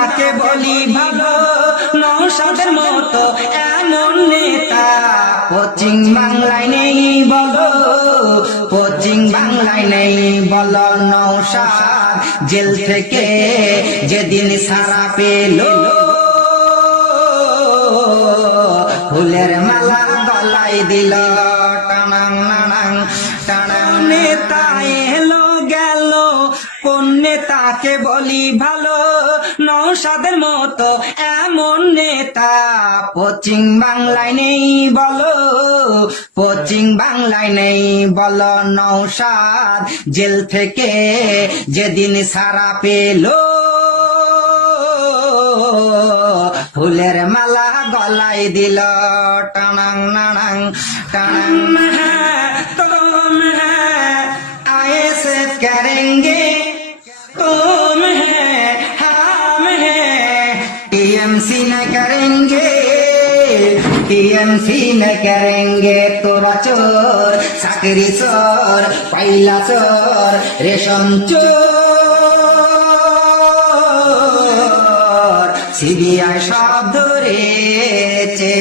তাকে বলি ভালো নৌসাদের মতো এমন নেতা। পশ্চিম বাংলায় নেই বলো, পশ্চিম বাংলায় নেই বলো নৌসাদ। জেল থেকে যেদিন সারা পেল, ফুলের মালা গলায় দিল টানাং টানাং নেতা এলো গেল কোন নেতাকে বলি ভালো, নৌসাদের মতো এমন নেতা। পশ্চিম বাংলায় নেই বলো, পশ্চিম বাংলায় নেই বলো নৌসাদ। জেল থেকে যেদিন সারা পেল, ফুলের মালা গলায় দিল টানাং, নানাং, টানাং। तुम है हम है टीएमसी न करेंगे टीएमसी न करेंगे तोरा चोर साकरी चोर पाइला चोर रेशम চোর সিবিআই সব ধরেছে